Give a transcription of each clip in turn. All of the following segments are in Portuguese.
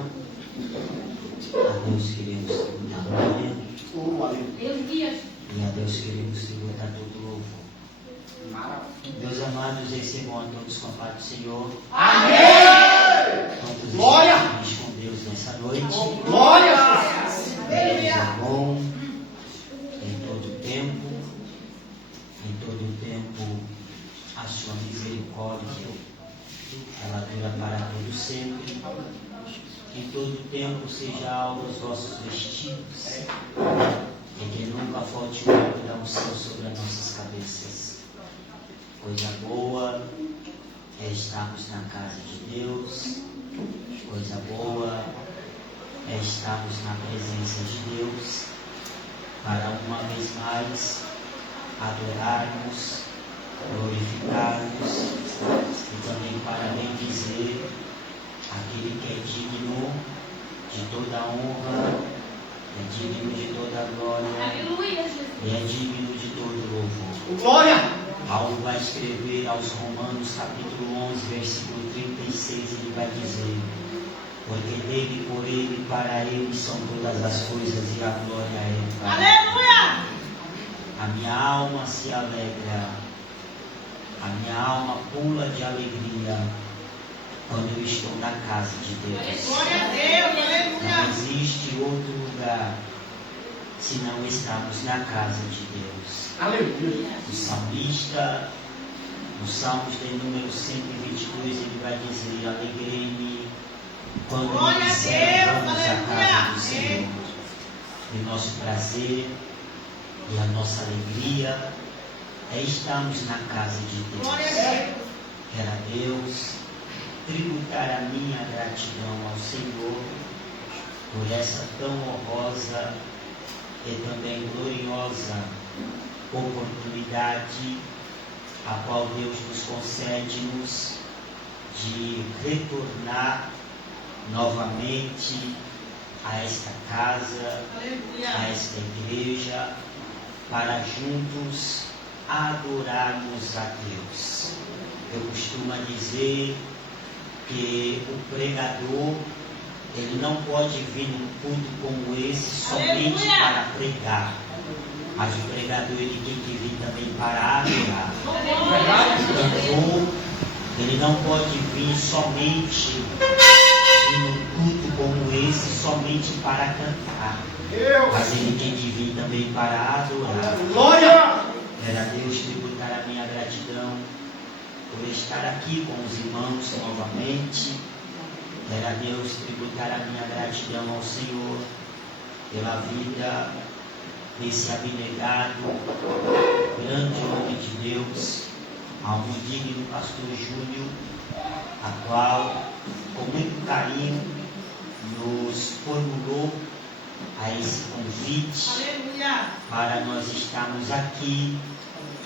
A Deus queremos tributar glória. E a Deus queremos tributar todo louvor. Meus amados, recebam a todos com a paz do Senhor. Amém! Quantos Glória! estão com Deus nessa noite? Glória! Deus é bom em todo tempo. Em todo tempo a sua misericórdia ela dura para todo sempre. Em todo tempo seja alvo aos vossos vestidos, e que nunca falte o óleo da unção sobre as nossas cabeças. Coisa boa é estarmos na casa de Deus. Coisa boa é estarmos na presença de Deus, para uma vez mais adorarmos, glorificarmos e também para bendizer aquele que é digno de toda honra, é digno de toda glória. Aleluia, Jesus. E é digno de todo louvor. Glória! Paulo vai escrever aos Romanos capítulo 11, versículo 36, ele vai dizer: porque dele, por ele, para ele são todas as coisas, e a glória é ele. Aleluia! A minha alma se alegra, a minha alma pula de alegria quando eu estou na casa de Deus. Glória a Deus, aleluia! Não existe outro lugar se não estamos na casa de Deus. Aleluia! O salmista, no Salmos de número 122, ele vai dizer: alegrei-me quando me disseram vamos à casa do Senhor. E o nosso prazer e a nossa alegria é estarmos na casa de Deus. Quero a Deus tributar a minha gratidão ao Senhor por essa tão honrosa e também gloriosa oportunidade a qual Deus nos concede-nos de retornar novamente a esta casa, a esta igreja, para juntos adorarmos a Deus. Eu costumo dizer que o pregador, ele não pode vir num culto como esse somente para pregar, mas o pregador ele tem que vir também para adorar. O cantor, ele não pode vir somente num culto como esse somente para cantar, mas ele tem que vir também para adorar. Glória! Quero a Deus tributar a minha gratidão por estar aqui com os irmãos novamente. Quero a Deus tributar a minha gratidão ao Senhor pela vida desse abnegado, grande homem de Deus, ao muito digno pastor Júnior, a qual, com muito carinho, nos formulou a esse convite para nós estarmos aqui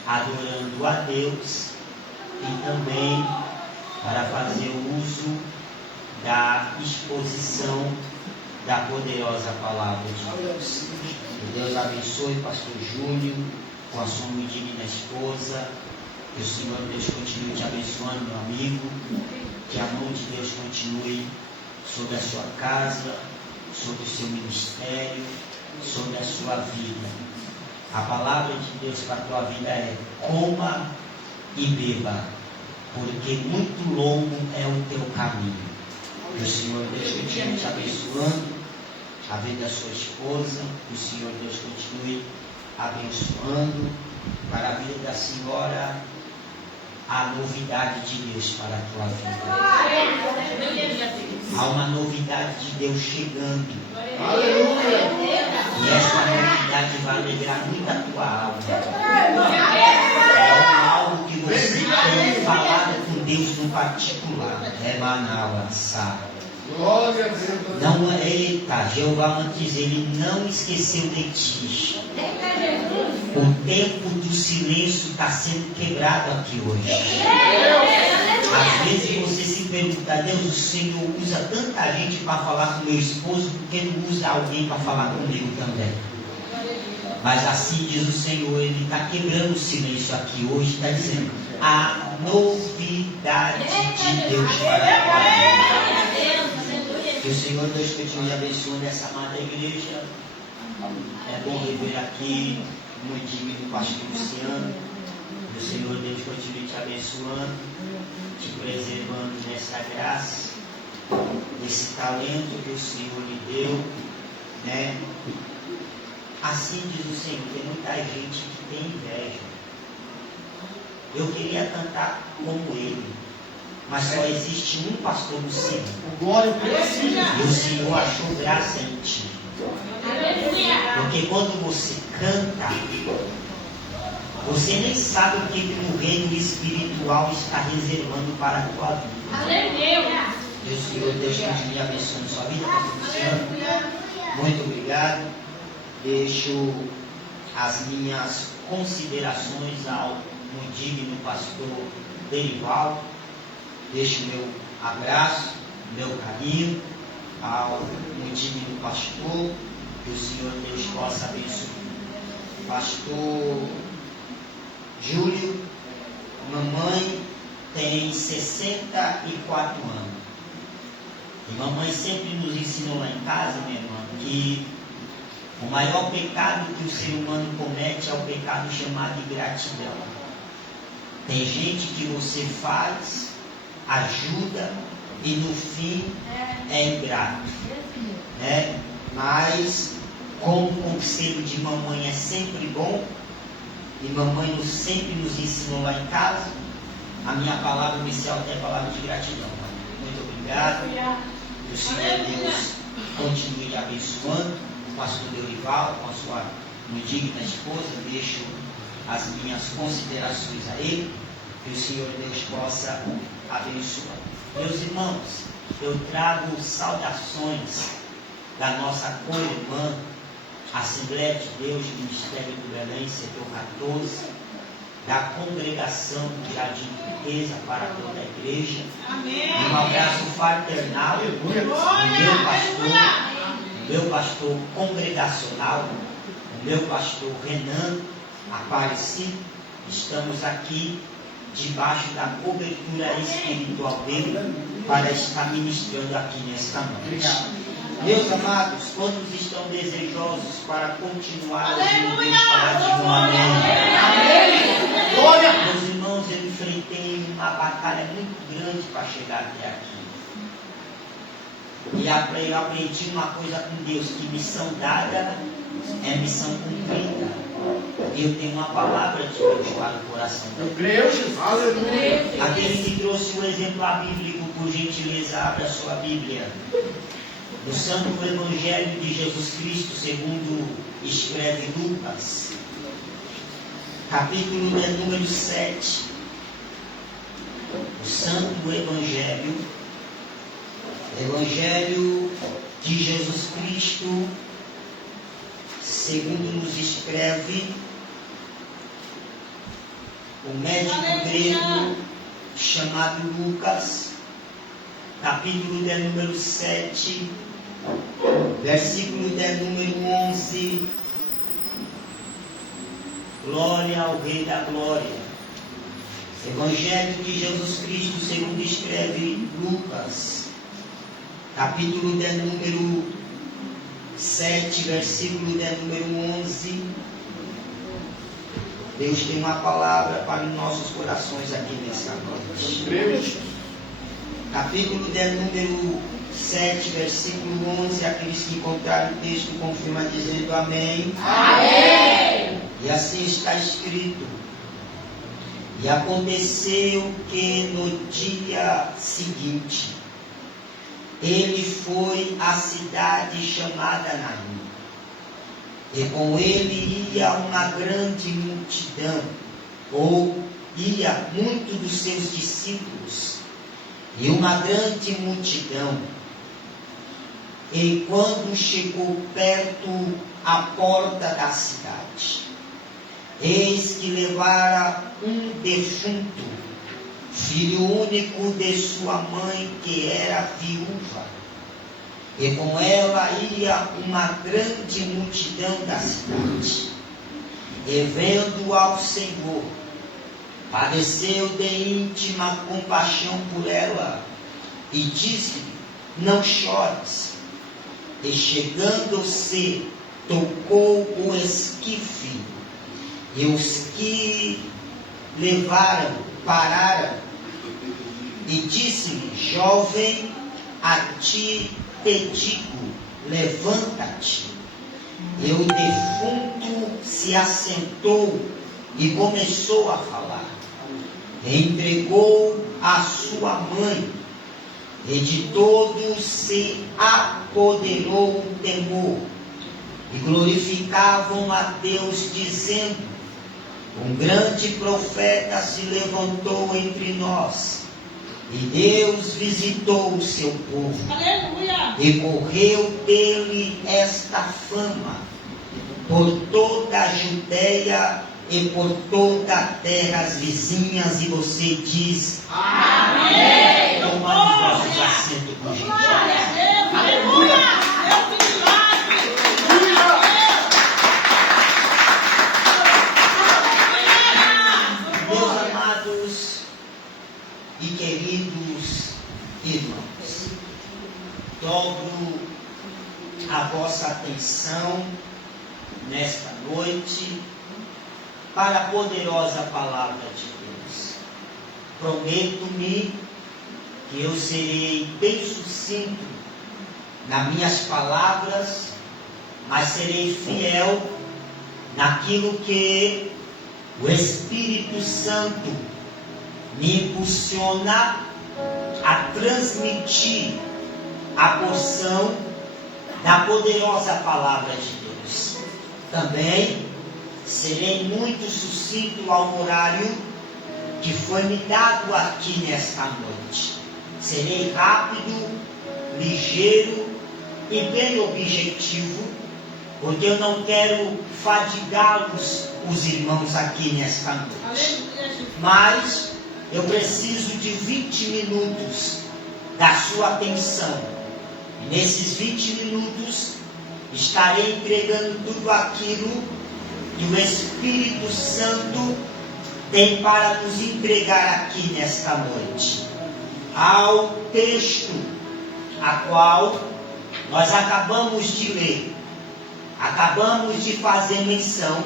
adorando a Deus e também para fazer uso da exposição da poderosa palavra de Deus. Que Deus abençoe o pastor Júnior com a sua muito digna esposa. Que o Senhor Deus continue te abençoando, meu amigo. Que a mão de Deus continue sobre a sua casa, sobre o seu ministério, sobre a sua vida. A palavra de Deus para a tua vida é: coma e beba, porque muito longo é o teu caminho. Que o Senhor Deus continue te abençoando, a vida da sua esposa. Que o Senhor Deus continue abençoando para a vida da senhora a novidade de Deus para a tua vida. Há uma novidade de Deus chegando. Aleluia! E essa novidade vai alegrar muito a tua alma. É algo que você tem falado com Deus no particular. É Manauaçá. Glória a Deus! Não, eita, Jeová antes ele não esqueceu de ti. O tempo do silêncio está sendo quebrado aqui hoje. Às vezes você se pergunta: Deus, o Senhor usa tanta gente para falar com meu esposo, por que não usa alguém para falar comigo também? Mas assim diz o Senhor, Ele está quebrando o silêncio aqui hoje, está dizendo: a novidade de Deus para a tua vida. Que o Senhor Deus continue abençoando essa amada igreja. É bom rever aqui o digno pastor Luciano. Que o Senhor Deus continue te abençoando, te preservando nessa graça, esse talento que o Senhor lhe deu, né? Assim diz o Senhor, tem muita gente que tem inveja. Eu queria cantar como ele, mas só existe um pastor no Senhor. Glória a Deus. E o Senhor achou graça em ti. Porque quando você canta, você nem sabe o que no reino espiritual está reservando para a tua vida. E o Senhor Deus continue abençoando sua vida, pastor Luciano. Muito obrigado. Deixo as minhas considerações ao digno pastor Derival. Deixo meu abraço, meu carinho ao digno pastor. Que o Senhor Deus possa abençoar. Pastor Júlio, mamãe tem 64 anos. E mamãe sempre nos ensinou lá em casa, minha irmã, que o maior pecado que o ser humano comete é o pecado chamado ingratidão. Tem gente que você faz, ajuda e no fim é ingrato. Né? Mas, como o conselho de mamãe é sempre bom, e mamãe sempre nos ensinou lá em casa, a minha palavra inicial é a palavra de gratidão. Muito obrigado. Que o Senhor Deus continue abençoando o pastor Derival com a sua digna esposa. Deixo as minhas considerações a ele. Que o Senhor Deus possa abençoar. Meus irmãos, eu trago saudações da nossa co-irmã, Assembleia de Deus, Ministério do Belém, setor 14, da congregação de Jardim Riqueza para toda a igreja. Amém. Um abraço fraternal do meu pastor congregacional, o meu pastor Renan Aparecido. Estamos aqui debaixo da cobertura espiritual dele para estar ministrando aqui nesta noite. Meus amados, quantos estão desejosos para continuar ouvindo Deus falar de um amém? Amém. Glória. Meus irmãos, eu enfrentei uma batalha muito grande para chegar até aqui. E eu aprendi uma coisa com Deus, que missão dada é missão cumprida. Eu tenho uma palavra de Deus para o coração Eu dele. creio, Jesus. Aleluia. Aquele que trouxe o exemplar bíblico, por gentileza, abra a sua Bíblia. No Santo Evangelho de Jesus Cristo, segundo escreve Lucas, capítulo de número 7. O Santo Evangelho de Jesus Cristo, segundo nos escreve o médico grego chamado Lucas, capítulo de número 7, versículo de número 11. Glória ao Rei da Glória. Evangelho de Jesus Cristo, segundo escreve Lucas, capítulo de número 7, versículo de número 11. Deus tem uma palavra para os nossos corações aqui nessa noite. Capítulo de número 7, versículo 11. Aqueles que encontraram o texto confirmam dizendo amém. Amém. E assim está escrito. E aconteceu que no dia seguinte ele foi à cidade chamada Naim, e com ele ia uma grande multidão, ou ia muitos dos seus discípulos, e uma grande multidão. E quando chegou perto à porta da cidade, eis que levara um defunto, filho único de sua mãe, que era viúva, e com ela ia uma grande multidão da cidade. E vendo ao Senhor, padeceu de íntima compaixão por ela, e disse-lhe: não chores. E chegando-se, tocou o esquife, e os que levaram pararam, e disse-lhe: jovem, a ti te digo, levanta-te. E o defunto se assentou e começou a falar. Entregou a sua mãe, e de todos se apoderou o temor, e glorificavam a Deus, dizendo: um grande profeta se levantou entre nós, e Deus visitou o seu povo. Aleluia. E correu dele esta fama por toda a Judeia e por toda a terra as vizinhas. E você diz: amém. Tomando nossos assentos com gentileza. Aleluia. Meus amados e queridos irmãos, dobro a vossa atenção nesta noite para a poderosa palavra de Deus. Prometo-me que eu serei bem sucinto nas minhas palavras, mas serei fiel naquilo que o Espírito Santo me impulsiona a transmitir a porção da poderosa palavra de Deus. Também serei muito sucinto ao horário que foi me dado aqui nesta noite. Serei rápido, ligeiro e bem objetivo, porque eu não quero fadigá-los, os irmãos, aqui nesta noite. Mas eu preciso de 20 minutos da sua atenção. E nesses 20 minutos estarei entregando tudo aquilo que o Espírito Santo tem para nos entregar aqui nesta noite. Ao texto a qual nós acabamos de ler, acabamos de fazer menção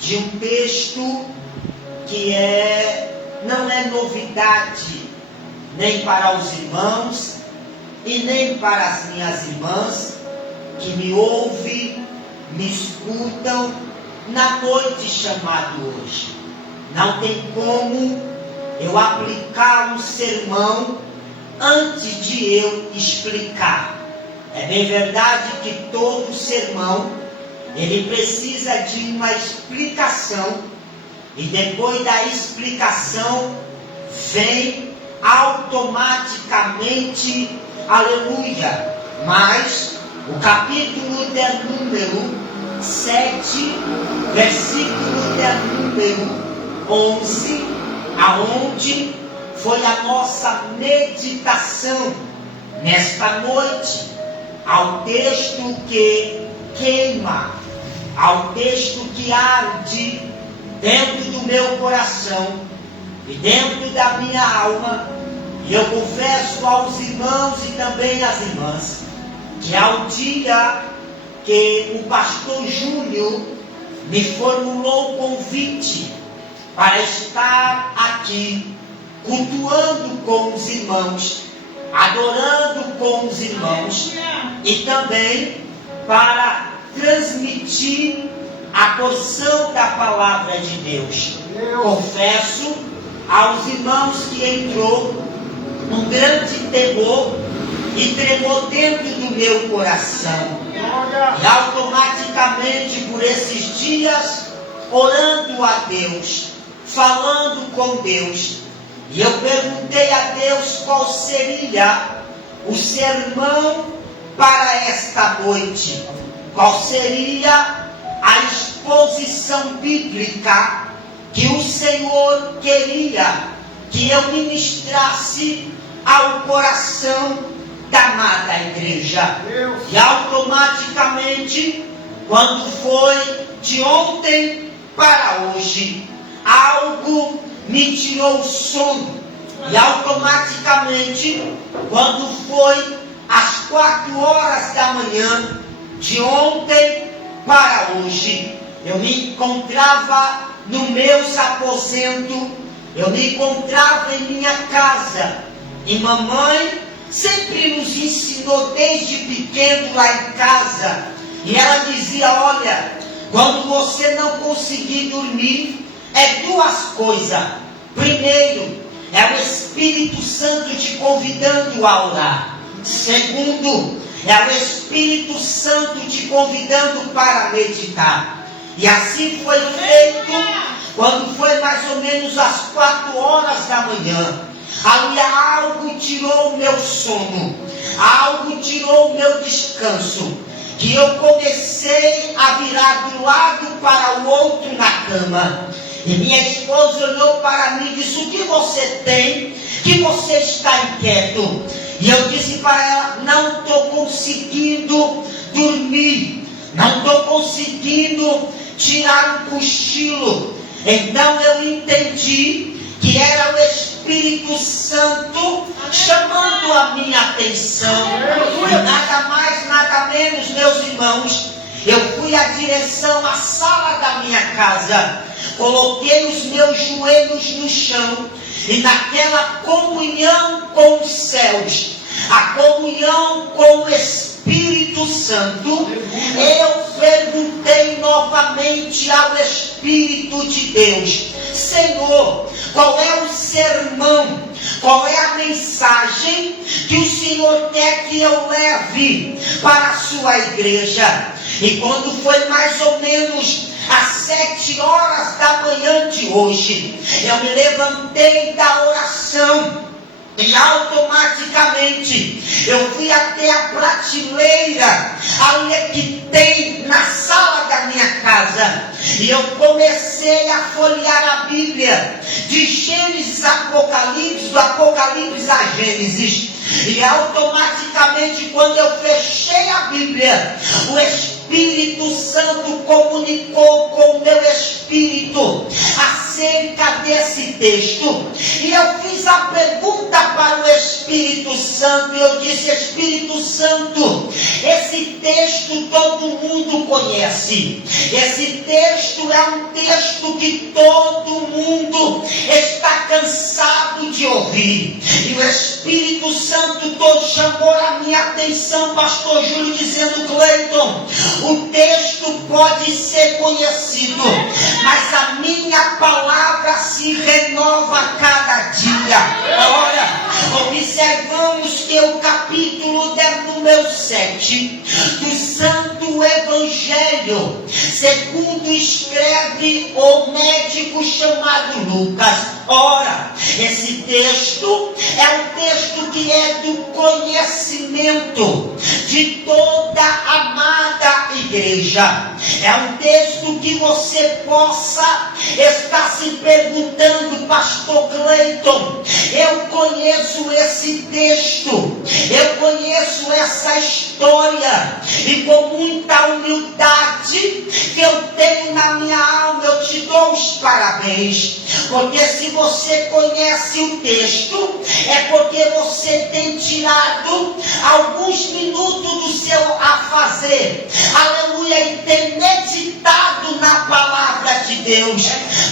de um texto que não é novidade nem para os irmãos e nem para as minhas irmãs que me ouvem, me escutam na noite chamada hoje. Não tem como eu aplicar um sermão antes de eu explicar. É bem verdade que todo sermão ele precisa de uma explicação, e depois da explicação vem automaticamente, aleluia. Mas o capítulo de número 7, versículo de número 11, aonde foi a nossa meditação nesta noite, ao texto que queima, ao texto que arde dentro do meu coração e dentro da minha alma. E eu confesso aos irmãos e também às irmãs que ao dia que o pastor Júnior me formulou o convite para estar aqui cultuando com os irmãos, adorando com os irmãos e também para transmitir a porção da palavra de Deus. Confesso aos irmãos que entrou um grande temor e tremor dentro do meu coração. E automaticamente por esses dias, orando a Deus, falando com Deus, e eu perguntei a Deus qual seria o sermão para esta noite, qual seria a exposição bíblica que o Senhor queria que eu ministrasse ao coração da amada igreja. E automaticamente, quando foi de ontem para hoje, algo me tirou o sono. E automaticamente, quando foi às 4 horas da manhã, de ontem para hoje, eu me encontrava no meus aposentos, eu me encontrava em minha casa, e mamãe sempre nos ensinou desde pequeno lá em casa, e ela dizia: olha, quando você não conseguir dormir, é 2 coisas. Primeiro, é o Espírito Santo te convidando a orar. Segundo, é o Espírito Santo te convidando para meditar. E assim foi feito quando foi mais ou menos às 4 horas da manhã. Ali algo tirou o meu sono, algo tirou o meu descanso, que eu comecei a virar do lado para o outro na cama. E minha esposa olhou para mim e disse: o que você tem, que você está inquieto? E eu disse para ela: não estou conseguindo dormir, não estou conseguindo tirar um cochilo. Então eu entendi que era o Espírito Santo chamando a minha atenção. E nada mais, nada menos, meus irmãos, eu fui à direção à sala da minha casa, coloquei os meus joelhos no chão, e naquela comunhão com os céus, a comunhão com o Espírito Santo, eu perguntei novamente ao Espírito de Deus: Senhor, qual é o sermão, qual é a mensagem que o Senhor quer que eu leve para a sua igreja? E quando foi mais ou menos às 7 horas da manhã de hoje, eu me levantei da oração e automaticamente eu fui até a prateleira ali que tem na sala da minha casa, e eu comecei a folhear a Bíblia de Gênesis a Apocalipse, do Apocalipse a Gênesis. E automaticamente, quando eu fechei a Bíblia, o Espírito Santo comunicou com o meu espírito acerca desse texto. E eu fiz a pergunta para o Espírito Santo, e eu disse: Espírito Santo, esse texto todo mundo conhece. Esse texto é um texto que todo mundo está cansado de ouvir. E o Espírito Santo todo chamou a minha atenção, pastor Júlio, dizendo: Cleiton, o texto pode ser conhecido, mas a minha palavra se renova a cada dia. Ora, observamos que o capítulo de número 7 do Santo Evangelho, segundo escreve o médico chamado Lucas. Ora, esse texto é um texto que é do conhecimento de toda a amada igreja. É um texto que você possa estar se perguntando: pastor Cleiton, eu conheço esse texto, eu conheço essa história, e com muita humildade que eu tenho na minha alma, eu te dou os parabéns, porque se você conhece o texto, é porque você tem tirado alguns minutos do seu afazer, aleluia, e tem meditado na palavra de Deus.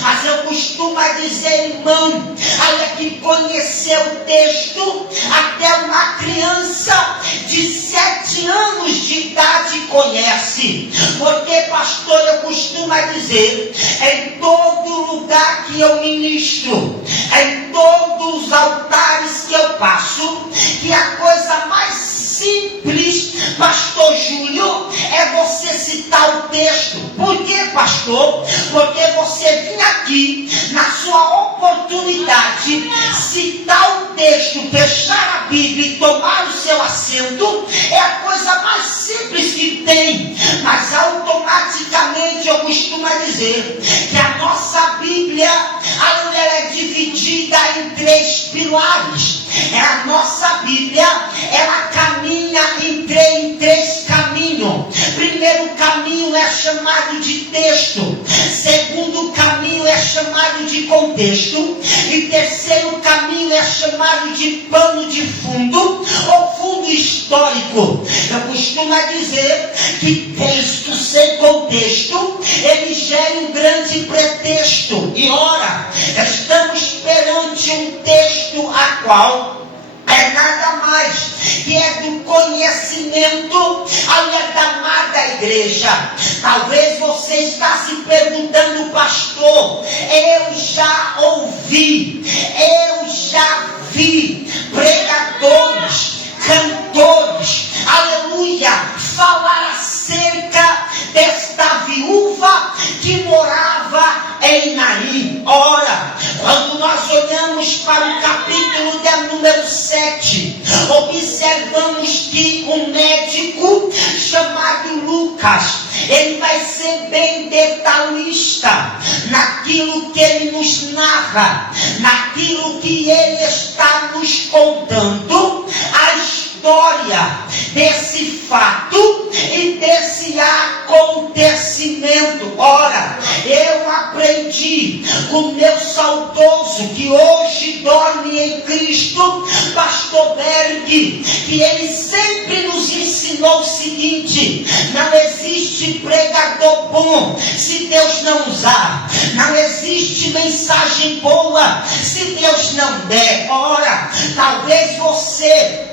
Mas eu costumo dizer, irmão, olha, que conhecer o texto até uma criança de 7 anos de idade conhece. Porque, pastor, eu costumo dizer, em todo lugar que eu ministro, em todos os altares que eu passo, que a coisa mais simples, pastor Júlio, é você citar o texto. Por quê, pastor? Porque você vir aqui, na sua oportunidade, citar o texto, fechar a Bíblia e tomar o seu assento, é a coisa mais simples que tem. Mas automaticamente eu costumo dizer que a nossa Bíblia, ela é dividida em 3 pilares. A nossa Bíblia, ela caminha em 3 caminhos. Primeiro caminho é chamado de texto. Segundo caminho é chamado de contexto. E terceiro caminho é chamado de pano de fundo, ou fundo histórico. Eu costumo dizer que texto sem contexto, ele gera um grande pretexto. E ora, estamos perante um texto a qual é nada mais que é do conhecimento da amada igreja. Talvez você está se perguntando, pastor, eu já ouvi, eu já vi pregadores, cantores, aleluia, falar acerca desta viúva que morava em Naim. Ora, quando nós olhamos para o capítulo de número 7, observamos que um médico chamado Lucas, ele vai ser bem detalhista naquilo que ele nos narra, naquilo que ele está nos contando, a história desse fato e desse acontecimento. Ora, eu aprendi com meu saudoso, que hoje dorme em Cristo, pastor Berg, que ele sempre nos ensinou o seguinte: não existe pregador bom se Deus não usar, não existe mensagem boa se Deus não der. Ora, talvez você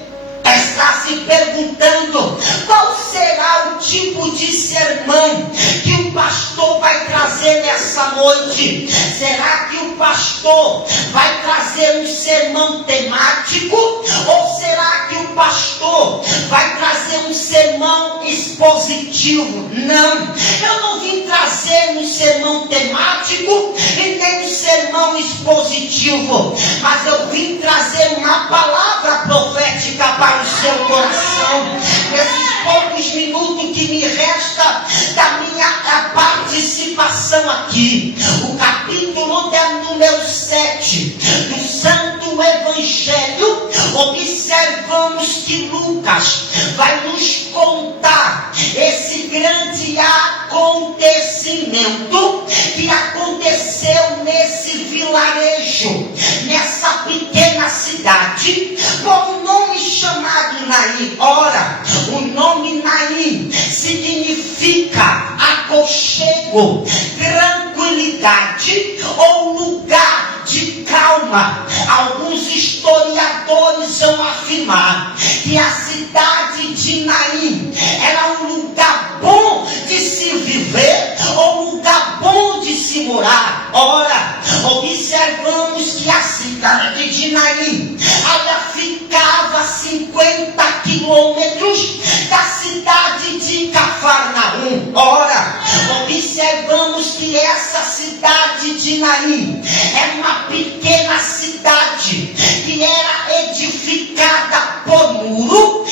está se perguntando qual será o tipo de sermão que o pastor vai trazer nessa noite. Será que o pastor vai trazer um sermão temático? Ou será que o pastor vai trazer um sermão expositivo? Não, eu não vim trazer um sermão temático e nem um sermão expositivo, mas eu vim trazer uma palavra profética para o seu coração. Nesses poucos minutos que me resta da minha participação aqui, o capítulo de número 7 do Santo Evangelho, observamos que Lucas vai nos contar esse grande acontecimento que aconteceu nesse vilarejo, nessa pequena cidade, com um nome chamado Naim. Ora, o nome Naim significa aconchego, tranquilidade ou lugar de calma. Alguns historiadores vão afirmar que a cidade de Naim era um lugar bom de se viver ou um lugar bom de se morar. Ora, observamos que a cidade de Naim, ela ficava a 50 quilômetros da cidade de Cafarnaum. Ora, observamos que essa cidade de Naim é uma pequena cidade que era edificada por muro,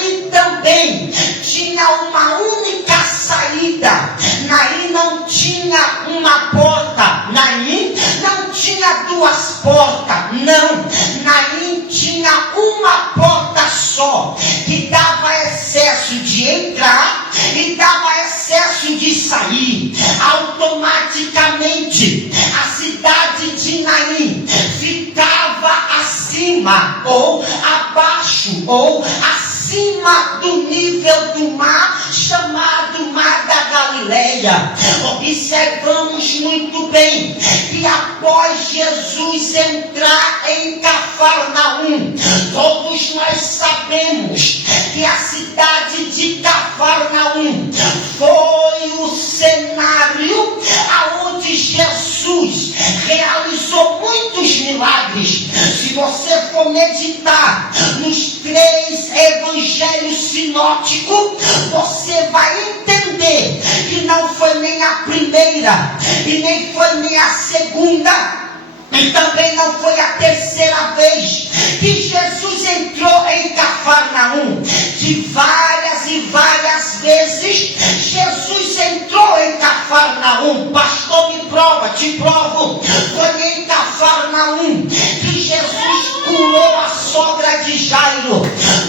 e também tinha uma única saída. Naim não tinha uma porta, Naim não tinha duas portas, não, Naim tinha uma porta só, que dava excesso de entrar e dava excesso de sair. Automaticamente a cidade de Naim ficava acima ou abaixo ou acima do nível do mar, chamado Mar da Galileia. Observamos muito bem que após Jesus entrar em Cafarnaum, todos nós sabemos que a cidade de Cafarnaum foi o cenário aonde Jesus realizou muitos milagres. Se você for meditar nos 3 evangelhos sinóticos, você vai entender que não foi nem a primeira e nem foi nem a segunda e também não foi a terceira vez que Jesus entrou em Cafarnaum. De várias e várias vezes Jesus entrou em Cafarnaum. Pastor, me prova, te provo. Foi em Cafarnaum que Jesus curou a sogra de Jairo.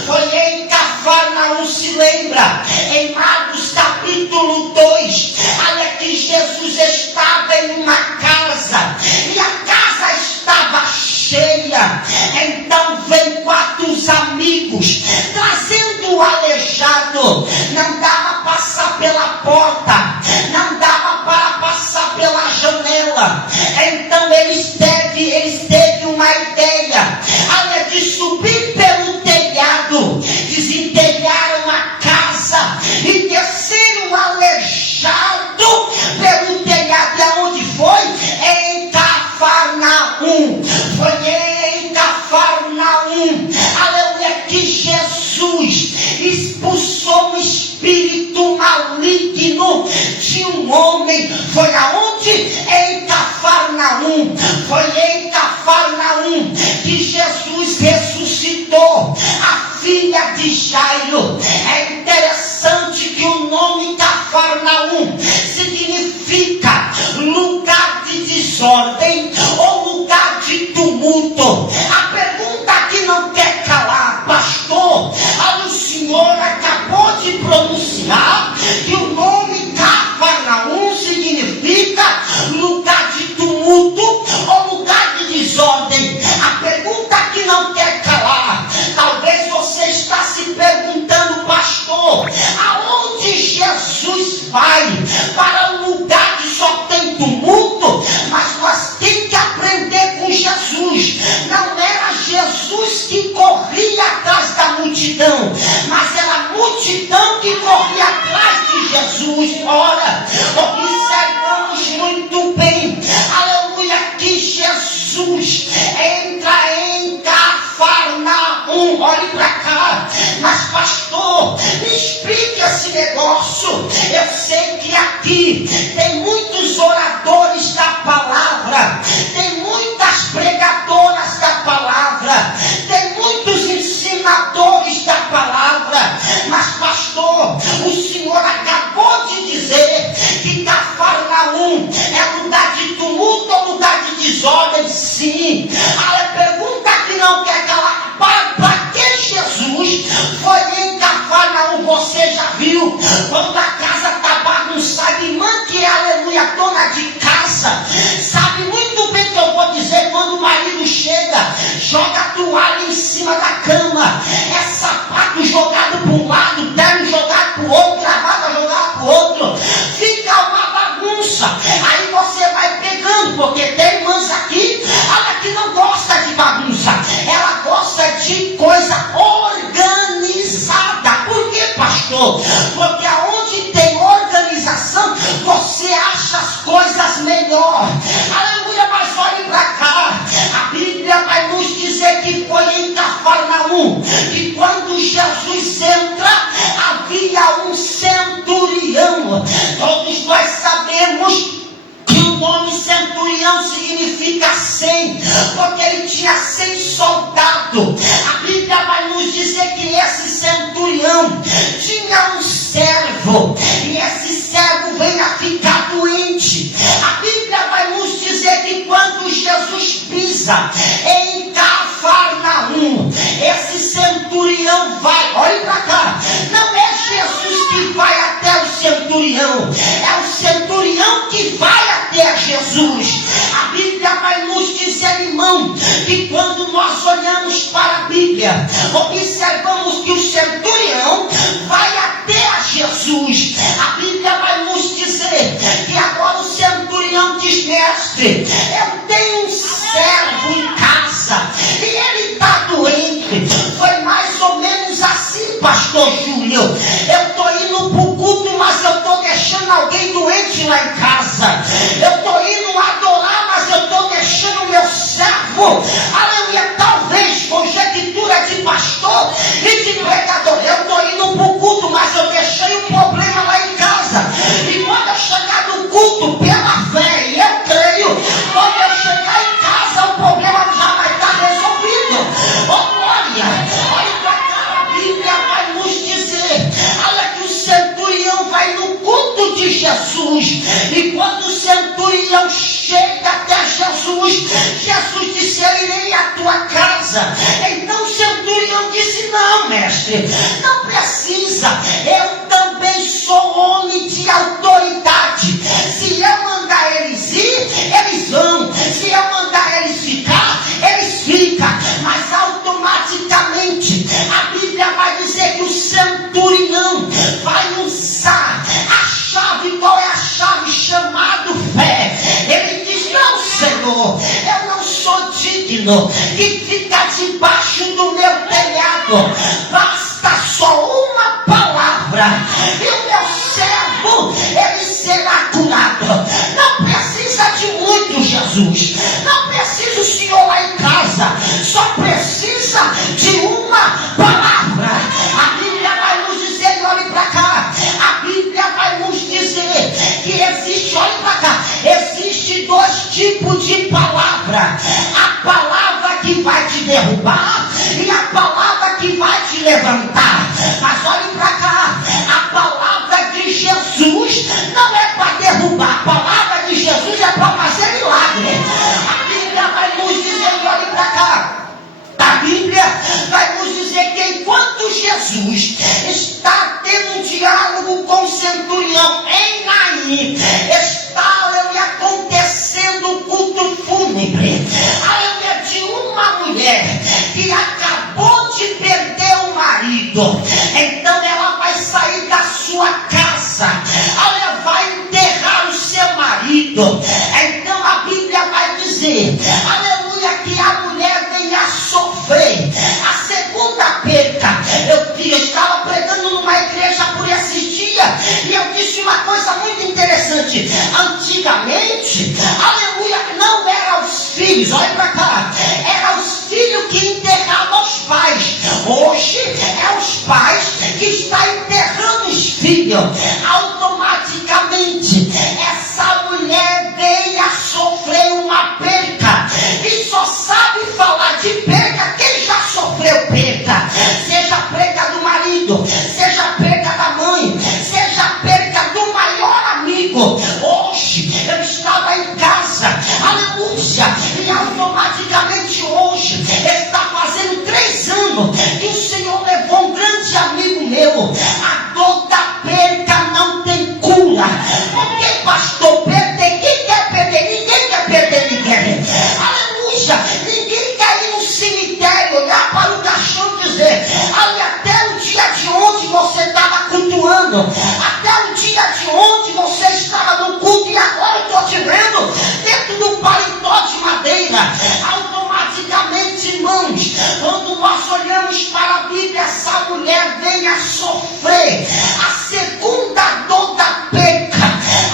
Foi em Cafarnaum, se lembra, em Marcos capítulo 2, olha que Jesus estava em uma casa e a casa estava cheia. Então vem 4 amigos telhado, não dava para passar pela porta, não dava para passar pela janela. Então eles teve uma ideia, além de subir pelo telhado, desentelharam a casa e desceram aleijado pelo telhado. E aonde foi? Em Cafarnaum. Foi em Cafarnaum, aleluia, que Jesus expulsou um espírito maligno de um homem. Foi aonde? Em Cafarnaum. Foi em Cafarnaum que Jesus ressuscitou a filha de Jairo. É interessante que o nome Cafarnaum significa lugar de desordem ou lugar de tumulto. A pergunta que não quer calar, pastor, o senhor acabou de pronunciar que o nome Cafarnaum significa lugar de tumulto ou lugar de desordem. A pergunta que não quer calar, talvez você está se perguntando, pastor, aonde Jesus vai? Para um lugar que só tem tumulto? Mas nós temos que aprender com Jesus. Não era Jesus que corria atrás da multidão, mas era a multidão que corria atrás de Jesus. Ora, observamos muito bem, aleluia, que Jesus entra em Cafarnaum. Olhe para cá. Mas pastor, me explique esse negócio. Eu sei que aqui tem muitos oradores da palavra, tem muitas pregadoras da palavra, tem muitos ensinadores da palavra. Mas pastor, o senhor acabou de dizer que Cafarnaum é lugar de tumulto ou lugar de desordem? Sim. A pergunta que não quer calar, para que Jesus foi em Cafarnaum? Você já viu quando a casa está bagunçada? Irmã que é, aleluia, dona de casa, sabe muito bem que eu vou dizer. Quando o marido chega, joga a toalha em cima da cama, é sapato jogado para um lado, terno jogado para o outro, gravata jogada para o outro, fica uma bagunça. Aí você vai pegando, porque tem irmãs aqui, ela que não gosta de bagunça, ela gosta de coisa organizada. Por quê, pastor? Porque aonde tem organização, você acha as coisas melhor. Aleluia. Mas olhe para cá, a Bíblia vai nos dizer que foi em Cafarnaum que quando Jesus entra, havia um centurião. Todos nós sabemos que o nome centurião significa 100, porque ele tinha 100 soldados. A Bíblia vai nos dizer que esse centurião tinha um servo, e esse servo veio a ficar doente. A Bíblia vai nos dizer que quando Jesus pisa em Cafarnaum, esse centurião vai, olhe para cá, não é Jesus que vai até o centurião, é o centurião que vai até Jesus. A Bíblia vai nos dizer, irmão, que quando nós olhamos para a Bíblia, observamos que o centurião vai até a Jesus. A Bíblia vai nos dizer que agora o centurião diz: mestre, eu tenho um servo em casa e ele está doente. Foi mais ou menos assim, pastor Júlio. Eu estou indo para o culto, mas eu estou deixando alguém doente lá em casa. Eu estou indo adorar, mas eu estou deixando o meu servo, aleluia, talvez conjectura de pastor e de pregador. Eu estou indo para o culto, mas eu deixei um problema lá em casa. E quando eu chegar no culto, pela fé, e eu creio, quando eu chegar em casa, o problema já vai estar resolvido. Oh glória! Olha para cá, a Bíblia vai nos dizer, olha, que o centurião vai no culto de Jesus. E quando o centurião chega até Jesus, Jesus disse: eu irei à tua casa. Então o centurião disse: não, mestre, não precisa, eu também sou homem de autoridade. Se eu mandar eles ir, eles vão. Se eu mandar eles ficar, eles ficam. Mas automaticamente a Bíblia vai dizer que o centurião reino que fica debaixo do meu telhado. Basta só uma palavra e o meu servo, ele será curado. Não precisa de muito, Jesus. Não precisa o Senhor lá em casa. Só precisa de uma palavra. A Bíblia vai nos dizer, olhe para cá. A Bíblia vai nos dizer que existe, olhe para cá, existe dois tipos de palavra. A palavra que vai te derrubar e a palavra que vai te levantar. Mas olhe para cá, a palavra de Jesus não é para derrubar. A palavra de Jesus é para fazer milagre. A Bíblia vai nos dizer, olhe para cá. A Bíblia vai nos dizer que enquanto Jesus está tendo um diálogo com o centurião em Naim, está acontecendo o culto fúnebre. Aleluia, de uma mulher que acabou de perder o marido. Então ela vai sair da sua casa. Ela vai enterrar o seu marido. Então a Bíblia vai dizer, aleluia, que a mulher vem a sofrer a segunda perca. Eu estava pregando numa igreja por esses dias e eu disse uma coisa muito interessante. Antigamente, aleluia, não eram os filhos, olha para cá, eram os filhos que enterravam os pais. Hoje é os pais que estão enterrando os filhos. Automaticamente essa mulher vem a sofrer uma perca e só sabe falar de perca quem já sofreu perca. Seja perca do marido, seja perca da mãe, seja perca do maior amigo. Hoje eu estava em casa, aleluia, e automaticamente hoje está fazendo 3 anos que o Senhor levou um grande amigo meu. A dor da perca não tem cura. Porque, pastor, perder, quem quer perder? Ninguém quer perder ninguém. Aleluia, ninguém quer ir no cemitério, olhar para o caixão e dizer, ali até o dia de ontem você estava cultuando, até o dia de ontem você estava no culto e agora eu estou te vendo dentro do paletó de madeira. Automaticamente, irmãos, quando nós olhamos para a Bíblia, essa mulher vem a sofrer a segunda dor da perca.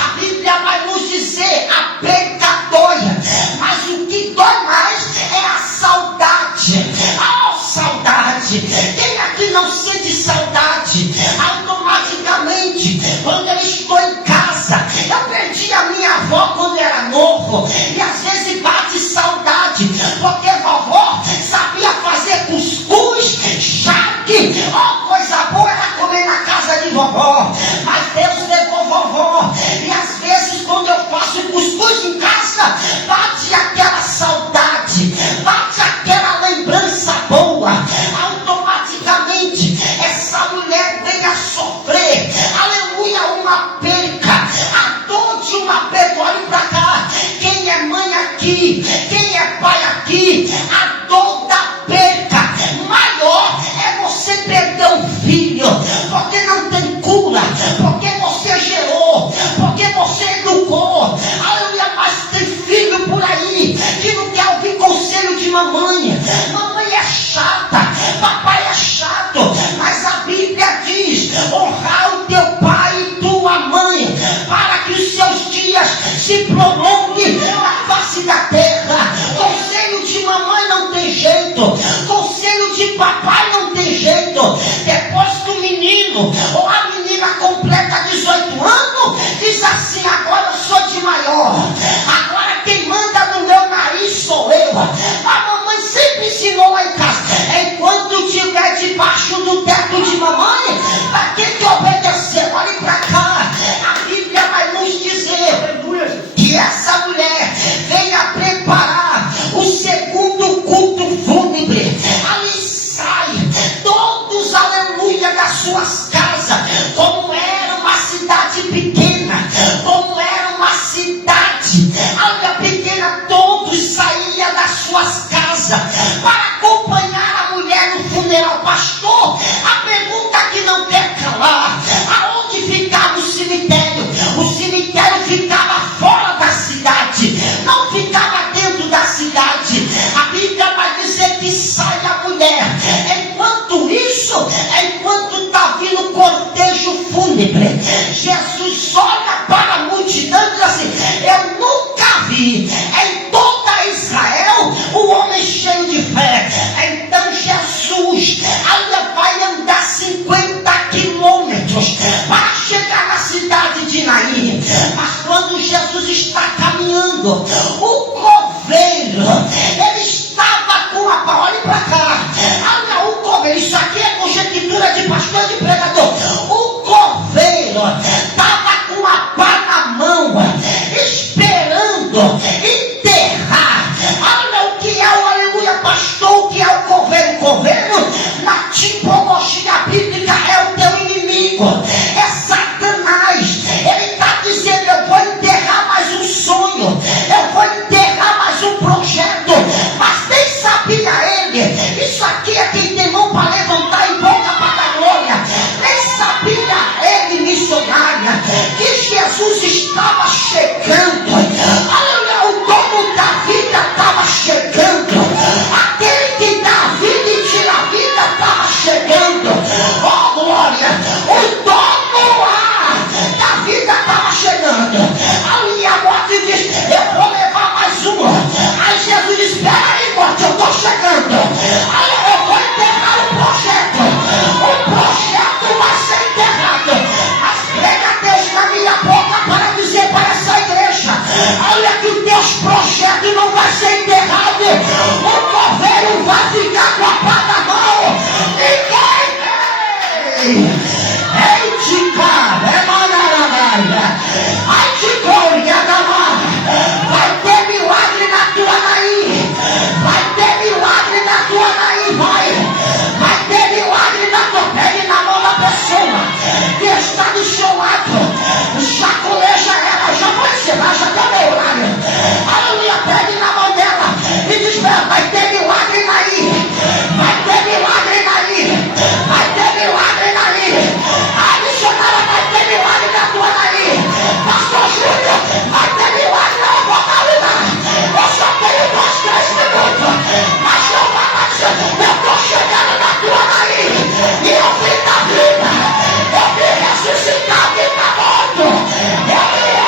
A Bíblia vai nos dizer, a perca dói, mas o que dói mais é a saudade. Saudade. Quem aqui não sente saudade? Automaticamente, quando eu estou em casa, eu perdi a minha avó quando era novo, e às vezes bate saudade, porque vovó sabia fazer cuscuz, charque, coisa boa era comer na casa de vovó. Mas Deus levou vovó, e às vezes quando eu faço cuscuz em casa, bate aquela saudade, bate aquela lembrança boa. Automaticamente essa mulher vem a sofrer, aleluia, uma perca, a dor de uma perca. Olhe para cá, quem é mãe aqui, quem é pai aqui, a dor da perca maior é você perder um filho, porque não tem cura, porque você gerou, porque você educou, aleluia, mas tem filho por aí que não quer ouvir conselho de mamãe. Mamãe é chata, papai é chato, mas a Bíblia diz, honrar o teu pai e tua mãe, para que os seus dias se prolonguem na face da terra. Conselho de mamãe não tem jeito, conselho de papai não tem jeito. Depois que o menino ou a menina completa 18 anos, diz assim, agora eu sou de maior, agora quem manda no meu nariz sou eu. A mamãe sempre ensinou lá em casa, enquanto estiver debaixo do teto de mamãe, para quem te obedecer. Olhe para cá, a Bíblia vai nos dizer que essa mulher venha preparar o segundo culto fúnebre. Ali sai todos, aleluia, das suas casas. Como era uma cidade pequena, como era uma cidade, aleluia, pequena, todos saíam das suas casas para acompanhar a mulher no funeral. Pastor, a pergunta que não quer calar, aonde ficava o cemitério? O cemitério ficava fora da cidade, não ficava dentro da cidade. A Bíblia índole. Jesus olha para a multidão e diz assim: eu nunca vi em toda Israel o homem cheio de fé. Então Jesus ainda vai andar 50 quilômetros para chegar na cidade de Naim. Mas quando Jesus está caminhando, o coveiro, ele estava com a pá. Olhe para cá. Olha o coveiro. Isso aqui é conjectura de pastor, de pregador. O coveiro estava com a pá na mão, esperando enterrar. Olha o que é o aleluia, pastor. O que é o coveiro? O coveiro, na tipologia bíblica, é o teu inimigo, é Satanás. Ele está dizendo: eu vou enterrar mais um sonho, eu vou enterrar mais um projeto. Mas nem sabia ele, isso aqui é quem tem mão para levantar e boca para dar glória. Nem sabia ele, missionária, que Jesus estava chegando. Olha, o dono da vida estava chegando, aquele que dá a vida e tira a vida estava chegando. Oh glória, o dono da vida estava chegando. Ali a morte diz: eu vou levar mais uma. Aí Jesus diz: espera aí, morte, eu estou chegando. Aí eu vou enterrar o projeto. O projeto vai ser enterrado. Mas prega Deus na minha boca para dizer para essa igreja: olha que os teus projetos não vai ser enterrado. O coveiro vai ficar com a pá na mão. Ninguém ei de cara, é manaraia. Ai de glória da mar. Vai ter milagre na tua Naim. Vai ter milagre na tua Naim. Vai ter milagre na tua pele, na mão da pessoa que está do seu lado. Chacoleja ela, já vou encerrar, já está meu horário. Aleluia, pegue na mão dela e diz: vai ter milagre Naim. Vai ter milagre Naim. Vai ter milagre Naim. A missionária vai ter milagre na tua Naim. Pastor Júnior, vai ter milagre na localidade. Eu só tenho 2, 3 minutos, mas eu vou dizer: eu estou chegando na tua Naim. E eu vim da vida, eu vim ressuscitar, eu vim da morte. Eu vim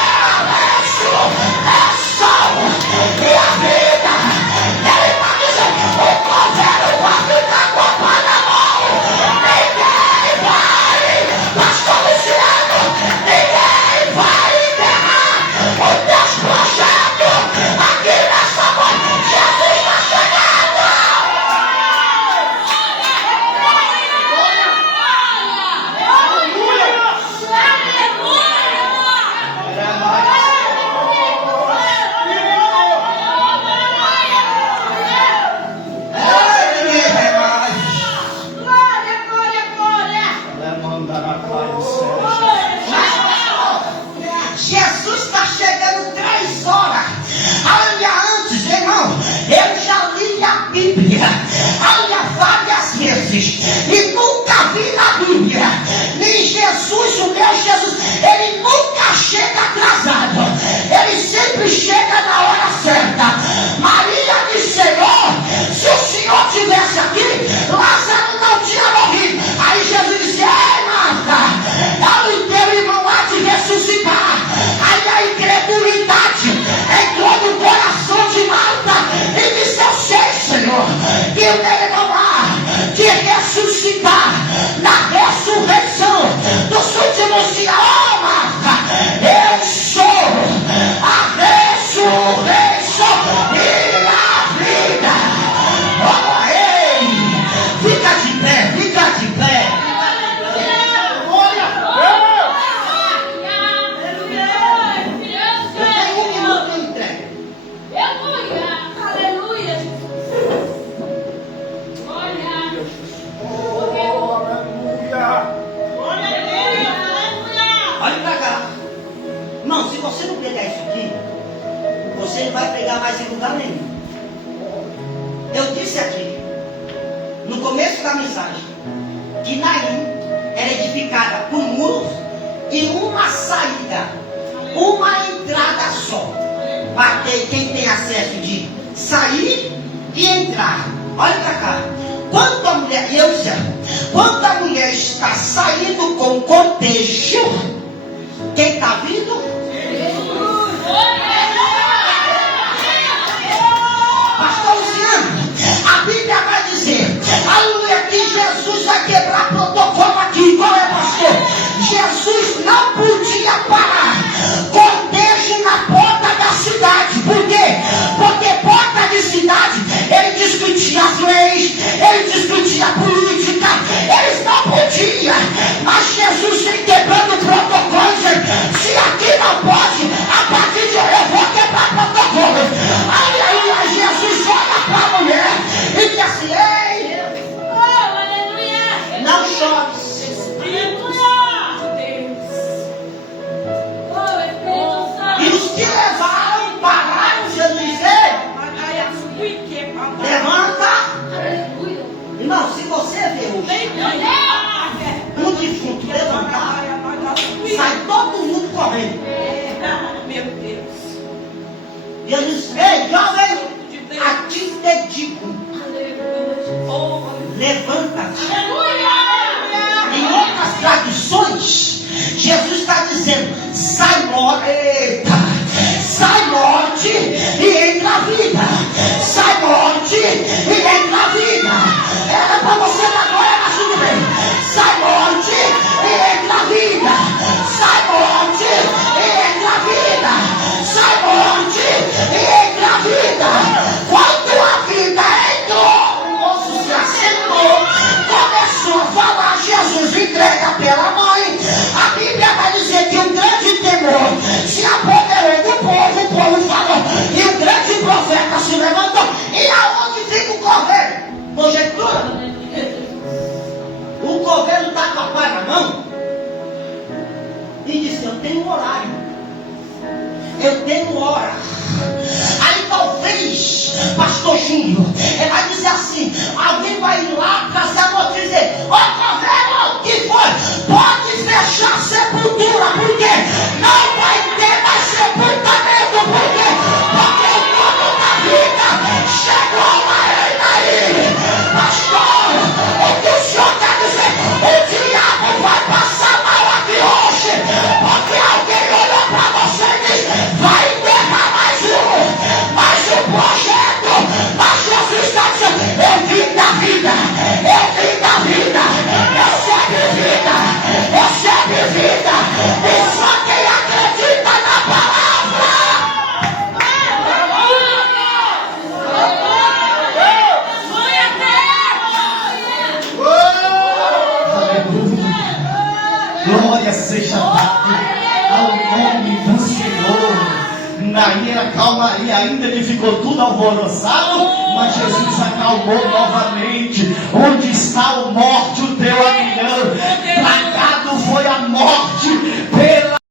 salvo e a vida. Ele vai dizer: o coveiro vai ficar com a pá na mão. Ninguém vai, pastor Luciano, ninguém vai enterrar os teus projetos aqui nessa noite. Jesus está chegando. Jesus está chegando 3 horas. Olha, antes, irmão, eu já li a Bíblia, olha, várias vezes, e nunca vi na Bíblia nem Jesus, o meu Jesus, ele nunca chega atrasado, ele sempre chega na hora certa. Maria disse: Senhor, se o Senhor estivesse aqui, Lázaro não tinha morrido. Aí Jesus disse: ei, Marta, o teu irmão há de ressuscitar. Aí a incredulidade entrou no coração de Marta e disse: eu sei, Senhor, que o meu irmão há de ressuscitar na ressurreição dos últimos dias. Oh, Marta, eu sou a ressurreição e a vida. Oh, ei, fica de pé, fica de pé. Olha pra cá. Irmão, se você não pegar isso aqui, você não vai pegar mais em lugar nenhum. Eu disse aqui, no começo da mensagem, que Naim era edificada por muros e uma saída, uma entrada só, para ter quem tem acesso de sair e entrar. Olha pra cá. Quando a mulher está saindo com cortejo, está vindo? Pastor Luciano, a Bíblia vai dizer, aleluia, que Jesus vai quebrar protocolo aqui. Qual é, pastor? Jesus não podia parar cortejo na porta da cidade. Por quê? Porque porta de cidade, ele discutia as leis, ele discutia a política, eles não podiam. Mas Jesus vem quebrando protocolos. Se aqui não pode, a partir de hoje eu vou quebrar protocolos. Aleluia, Jesus olha para a mulher e diz assim: ei, não chore. E os que levaram, pararam Jesus, levanta. Irmão, se você vê um defunto levantar, sai todo mundo correndo. Meu Deus. E ele diz: ei, jovem, a ti te digo, levanta-te. Em outras tradições, Jesus está dizendo: sai morte, sai morte e engravida, sai morte e engravida. Era para você dar glória, mas tudo bem. Sai morte e engravida, sai morte e engravida, sai morte e engravida. Quando a vida entrou, o moço se assentou, começou a falar. Jesus entrega pela mãe. A Bíblia vai dizer que um grande temor se apoderou do povo. O povo falou, e um grande profeta se levantou. E aonde fica o coveiro? Conjectura. O coveiro está com a pá na mão e disse: eu tenho um horário, eu tenho hora. Aí talvez, pastor Júnior, ele vai dizer assim: alguém vai ir lá trazer a notícia e dizer: ô coveiro, o que foi? Pode fechar a sepultura, porque não vai ter mais sepultamento. Por quê? Porque o dono da vida chegou lá aí. Pastor, o que o senhor quer dizer? O diabo vai passar mal aqui hoje, porque alguém olhou para você e disse: vai enterrar mais um, mais um projeto. Mas Jesus está dizendo: eu vim da vida, eu vim da vida, eu sempre vida, eu sempre vida. E só quem acredita na palavra. Glória seja dada ao nome do Senhor. Naí a calmaria, ainda ele ficou tudo alvoroçado, mas Jesus acalmou novamente. Onde está o morto?